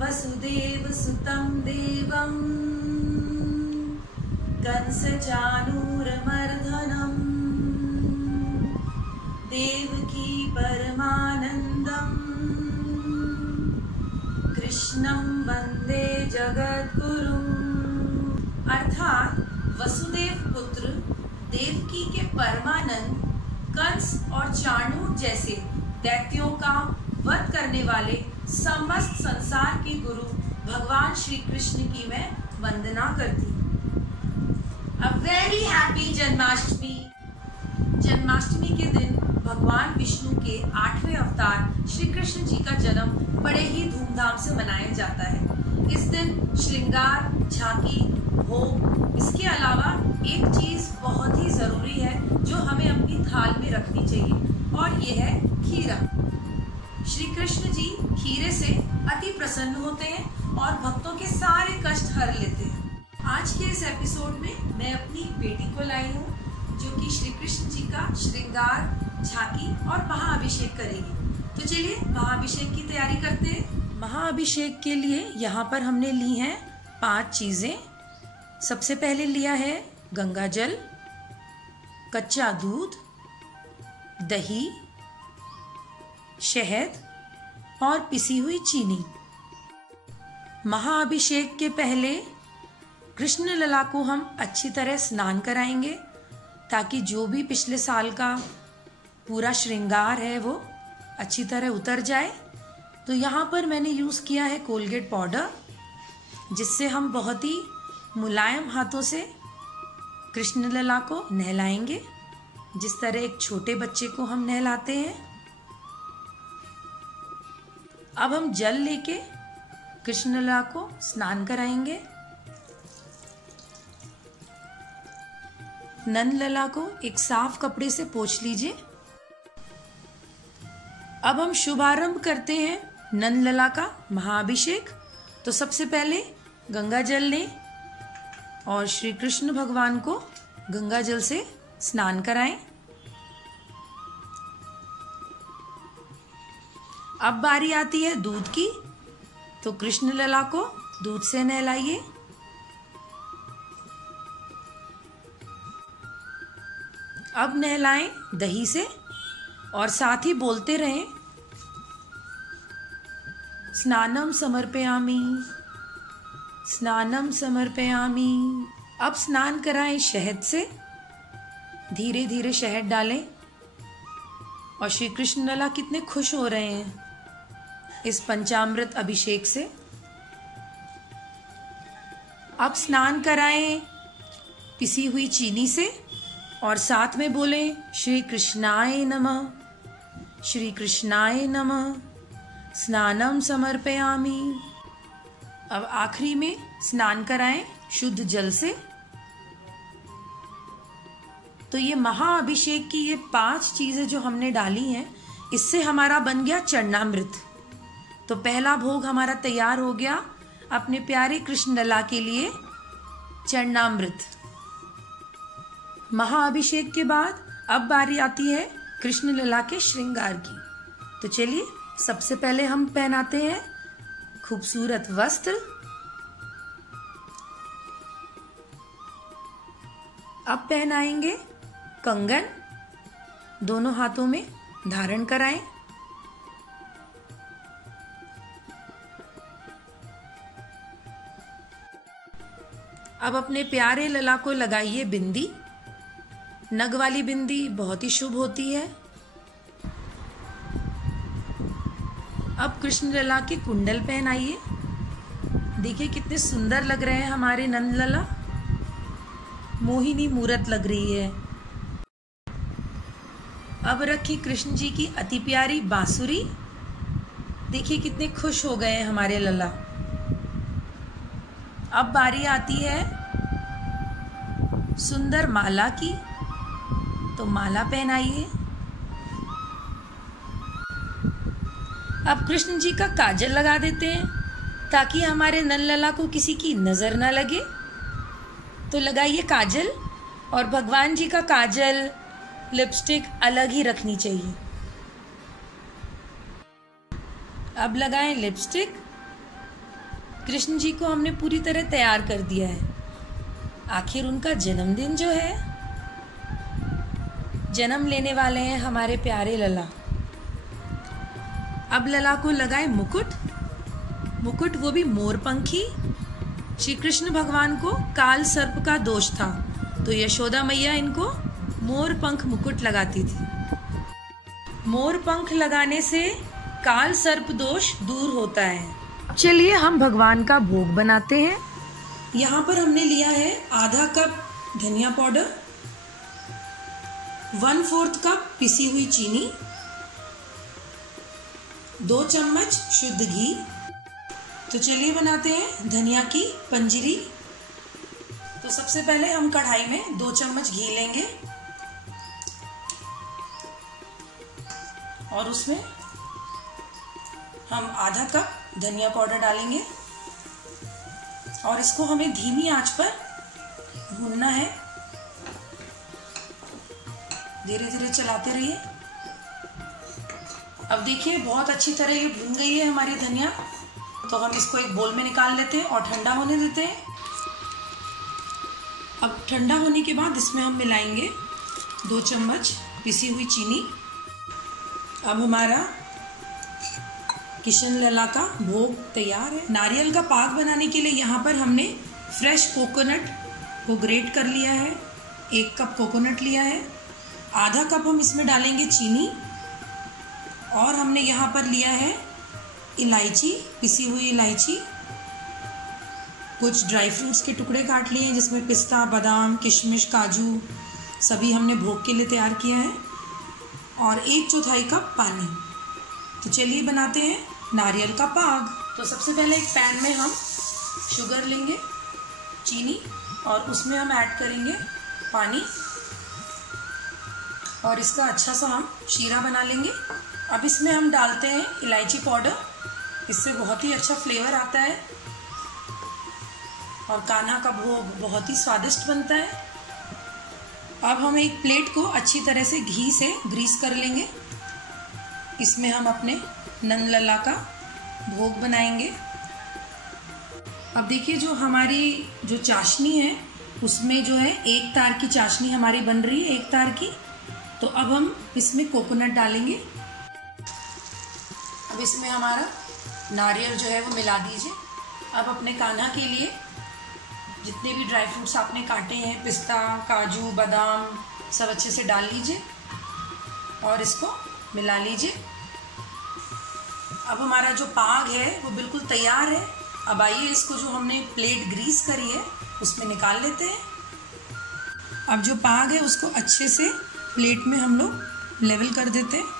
वसुदेवसुतं देवं कंसचाणूरमर्दनं देवकी परमानन्दं कृष्णं वंदे जगद्गुरुम्। अर्थात वसुदेव पुत्र देवकी के परमानंद कंस और चाणूर जैसे दैत्यों का वध करने वाले समस्त संसार के गुरु भगवान श्री कृष्ण की मैं वंदना करती हूँ। A very happy Janmashtami. Janmashtami के दिन भगवान विष्णु के 8वें अवतार श्री कृष्ण जी का जन्म बड़े ही धूमधाम से मनाया जाता है। इस दिन श्रृंगार, झांकी, भोग, इसके अलावा एक चीज बहुत ही जरूरी है जो हमें अपनी थाल में रखनी चाहिए और ये है खीरा। श्री कृष्ण जी खीरे से अति प्रसन्न होते हैं और भक्तों के सारे कष्ट हर लेते हैं। आज के इस एपिसोड में मैं अपनी बेटी को लाई हूँ जो कि श्री कृष्ण जी का श्रृंगार, झांकी और महाअभिषेक करेगी। तो चलिए महाअभिषेक की तैयारी करते हैं। महाअभिषेक के लिए यहाँ पर हमने ली हैं 5 चीजें। सबसे पहले लिया है गंगा जल, कच्चा दूध, दही, शहद और पिसी हुई चीनी। महाअभिषेक के पहले कृष्ण लला को हम अच्छी तरह स्नान कराएंगे ताकि जो भी पिछले साल का पूरा श्रृंगार है वो अच्छी तरह उतर जाए। तो यहाँ पर मैंने यूज किया है कोलगेट पाउडर, जिससे हम बहुत ही मुलायम हाथों से कृष्ण लला को नहलाएंगे, जिस तरह एक छोटे बच्चे को हम नहलाते हैं। अब हम जल लेके कृष्ण लला को स्नान कराएंगे। नंद लला को एक साफ कपड़े से पोंछ लीजिए। अब हम शुभारंभ करते हैं नंद लला का महाअभिषेक। तो सबसे पहले गंगा जल लें और श्री कृष्ण भगवान को गंगा जल से स्नान कराएं। अब बारी आती है दूध की, तो कृष्ण लला को दूध से नहलाइए। अब नहलाएं दही से और साथ ही बोलते रहें स्नानम समर्पयामि, स्नानम समर्पयामि। अब स्नान कराएं शहद से, धीरे धीरे शहद डालें और श्री कृष्ण लला कितने खुश हो रहे हैं इस पंचामृत अभिषेक से। अब स्नान कराएं पिसी हुई चीनी से और साथ में बोलें श्री कृष्णाय नमः, श्री कृष्णाय नमः, स्नानम समर्पयामि। अब आखिरी में स्नान कराएं शुद्ध जल से। तो ये महाअभिषेक की ये 5 चीजें जो हमने डाली हैं, इससे हमारा बन गया चरणामृत। तो पहला भोग हमारा तैयार हो गया अपने प्यारे कृष्ण लला के लिए, चरणामृत। महाअभिषेक के बाद अब बारी आती है कृष्ण लला के श्रृंगार की। तो चलिए सबसे पहले हम पहनाते हैं खूबसूरत वस्त्र। अब पहनाएंगे कंगन, दोनों हाथों में धारण कराएं। अब अपने प्यारे लला को लगाइए बिंदी। नग वाली बिंदी बहुत ही शुभ होती है। अब कृष्ण लला के कुंडल पहनाइए। देखिए कितने सुंदर लग रहे हैं हमारे नंद लला, मोहिनी मूरत लग रही है। अब रखी कृष्ण जी की अति प्यारी बांसुरी। देखिए कितने खुश हो गए हैं हमारे लला। अब बारी आती है सुंदर माला की, तो माला पहनाइए। अब कृष्ण जी का काजल लगा देते हैं ताकि हमारे नंदलला को किसी की नजर ना लगे। तो लगाइए काजल, और भगवान जी का काजल, लिपस्टिक अलग ही रखनी चाहिए। अब लगाएं लिपस्टिक कृष्ण जी को हमने पूरी तरह तैयार कर दिया है। आखिर उनका जन्मदिन जो है, जन्म लेने वाले हैं हमारे प्यारे लला। अब लला को लगाए मुकुट, मुकुट वो भी मोरपंखी। श्री कृष्ण भगवान को काल सर्प का दोष था, तो यशोदा मैया इनको मोरपंख मुकुट लगाती थी। मोरपंख लगाने से काल सर्प दोष दूर होता है। चलिए हम भगवान का भोग बनाते हैं। यहाँ पर हमने लिया है आधा कप धनिया पाउडर, 1/4 कप पिसी हुई चीनी, 2 चम्मच शुद्ध घी। तो चलिए बनाते हैं धनिया की पंजीरी। तो सबसे पहले हम कढ़ाई में 2 चम्मच घी लेंगे और उसमें हम आधा कप धनिया पाउडर डालेंगे और इसको हमें धीमी आंच पर भूनना है। धीरे धीरे चलाते रहिए। अब देखिए बहुत अच्छी तरह ये भून गई है हमारी धनिया। तो हम इसको एक बोल में निकाल लेते हैं और ठंडा होने देते हैं। अब ठंडा होने के बाद इसमें हम मिलाएंगे 2 चम्मच पिसी हुई चीनी। अब हमारा किशन लला का भोग तैयार है। नारियल का पाक बनाने के लिए यहाँ पर हमने फ्रेश कोकोनट को ग्रेट कर लिया है। 1 कप कोकोनट लिया है। आधा कप हम इसमें डालेंगे चीनी और हमने यहाँ पर लिया है इलायची, पिसी हुई इलायची। कुछ ड्राई फ्रूट्स के टुकड़े काट लिए हैं जिसमें पिस्ता, बादाम, किशमिश, काजू सभी हमने भोग के लिए तैयार किया है और 1/4 कप पानी। तो चलिए बनाते हैं नारियल का पाक। तो सबसे पहले एक पैन में हम शुगर लेंगे, चीनी, और उसमें हम ऐड करेंगे पानी और इसका अच्छा सा हम शीरा बना लेंगे। अब इसमें हम डालते हैं इलायची पाउडर, इससे बहुत ही अच्छा फ्लेवर आता है और कान्हा का भोग बहुत ही स्वादिष्ट बनता है। अब हम एक प्लेट को अच्छी तरह से घी से ग्रीस कर लेंगे। इसमें हम अपने नंद लला का भोग बनाएंगे। अब देखिए जो हमारी जो चाशनी है उसमें जो है 1 तार की चाशनी हमारी बन रही है, 1 तार की। तो अब हम इसमें कोकोनट डालेंगे। अब इसमें हमारा नारियल जो है वो मिला दीजिए। अब अपने कान्हा के लिए जितने भी ड्राई फ्रूट्स आपने काटे हैं, पिस्ता, काजू, बादाम, सब अच्छे से डाल लीजिए और इसको मिला लीजिए। अब हमारा जो पाग है वो बिल्कुल तैयार है। अब आइए इसको जो हमने प्लेट ग्रीस करी है उसमें निकाल लेते हैं। अब जो पाग है उसको अच्छे से प्लेट में हम लोग लेवल कर देते हैं।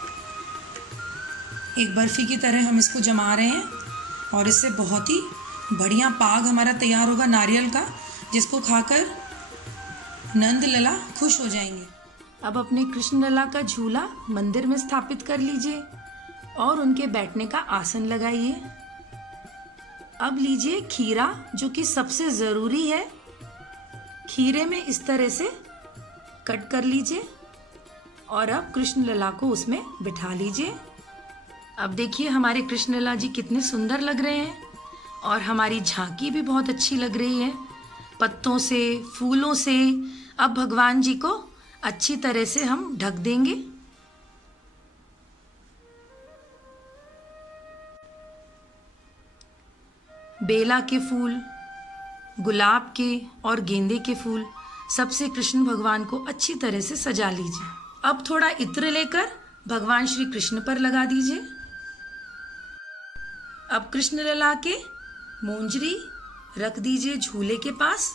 एक बर्फी की तरह हम इसको जमा रहे हैं और इससे बहुत ही बढ़िया पाग हमारा तैयार होगा नारियल का, जिसको खाकर नंद लला खुश हो जाएंगे। अब अपने कृष्ण लला का झूला मंदिर में स्थापित कर लीजिए और उनके बैठने का आसन लगाइए। अब लीजिए खीरा, जो कि सबसे ज़रूरी है। खीरे में इस तरह से कट कर लीजिए और अब कृष्ण लला को उसमें बिठा लीजिए। अब देखिए हमारे कृष्ण लला जी कितने सुंदर लग रहे हैं और हमारी झांकी भी बहुत अच्छी लग रही है, पत्तों से, फूलों से। अब भगवान जी को अच्छी तरह से हम ढक देंगे। बेला के फूल, गुलाब के और गेंदे के फूल सबसे कृष्ण भगवान को अच्छी तरह से सजा लीजिए। अब थोड़ा इत्र लेकर भगवान श्री कृष्ण पर लगा दीजिए। अब कृष्ण लला के मूंजरी रख दीजिए झूले के पास।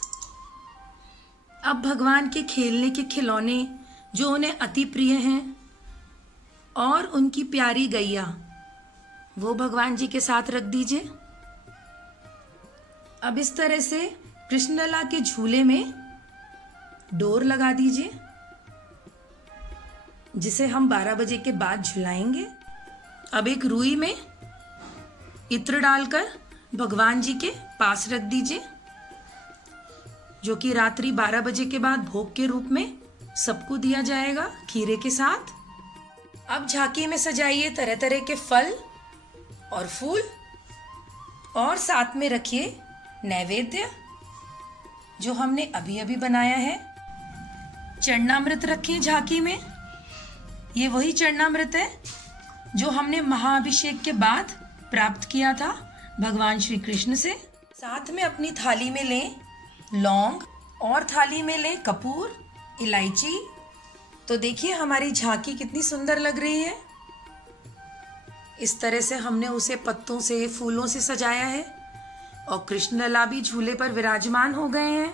अब भगवान के खेलने के खिलौने जो उन्हें अति प्रिय हैं और उनकी प्यारी गैया, वो भगवान जी के साथ रख दीजिए। अब इस तरह से कृष्ण लला के झूले में डोर लगा दीजिए, जिसे हम 12 बजे के बाद झुलाएंगे। अब एक रुई में इत्र डालकर भगवान जी के पास रख दीजिए, जो कि रात्रि 12 बजे के बाद भोग के रूप में सबको दिया जाएगा खीरे के साथ। अब झांकी में सजाइए तरह तरह के फल और फूल और साथ में रखिए नैवेद्य जो हमने अभी अभी बनाया है। चरणामृत रखिए झांकी में। ये वही चरणामृत है जो हमने महाअभिषेक के बाद प्राप्त किया था भगवान श्री कृष्ण से। साथ में अपनी थाली में लें लौंग और थाली में लें कपूर, इलायची। तो देखिए हमारी झांकी कितनी सुंदर लग रही है। इस तरह से हमने उसे पत्तों से, फूलों से सजाया है और कृष्ण लला भी झूले पर विराजमान हो गए हैं।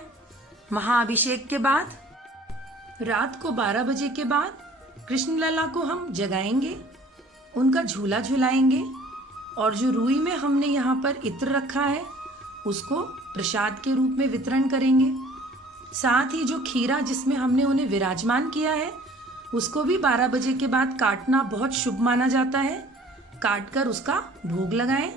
महाअभिषेक के बाद रात को 12 बजे के बाद कृष्ण लला को हम जगाएंगे, उनका झूला झुलाएंगे और जो रुई में हमने यहाँ पर इत्र रखा है उसको प्रसाद के रूप में वितरण करेंगे। साथ ही जो खीरा जिसमें हमने उन्हें विराजमान किया है उसको भी 12 बजे के बाद काटना बहुत शुभ माना जाता है। काट कर उसका भोग लगाएं।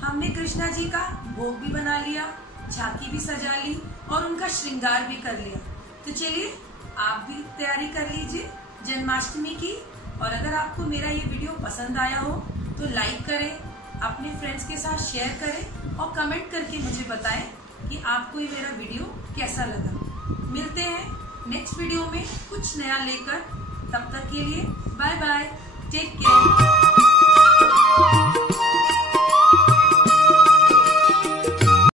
हमने कृष्णा जी का भोग भी बना लिया, झांकी भी सजा ली और उनका श्रृंगार भी कर लिया। तो चलिए आप भी तैयारी कर लीजिए जन्माष्टमी की। और अगर आपको मेरा ये वीडियो पसंद आया हो तो लाइक करें, अपने फ्रेंड्स के साथ शेयर करें और कमेंट करके मुझे बताएं कि आपको ये मेरा वीडियो कैसा लगा। मिलते हैं नेक्स्ट वीडियो में कुछ नया लेकर। तब तक के लिए बाय बाय, टेक केयर।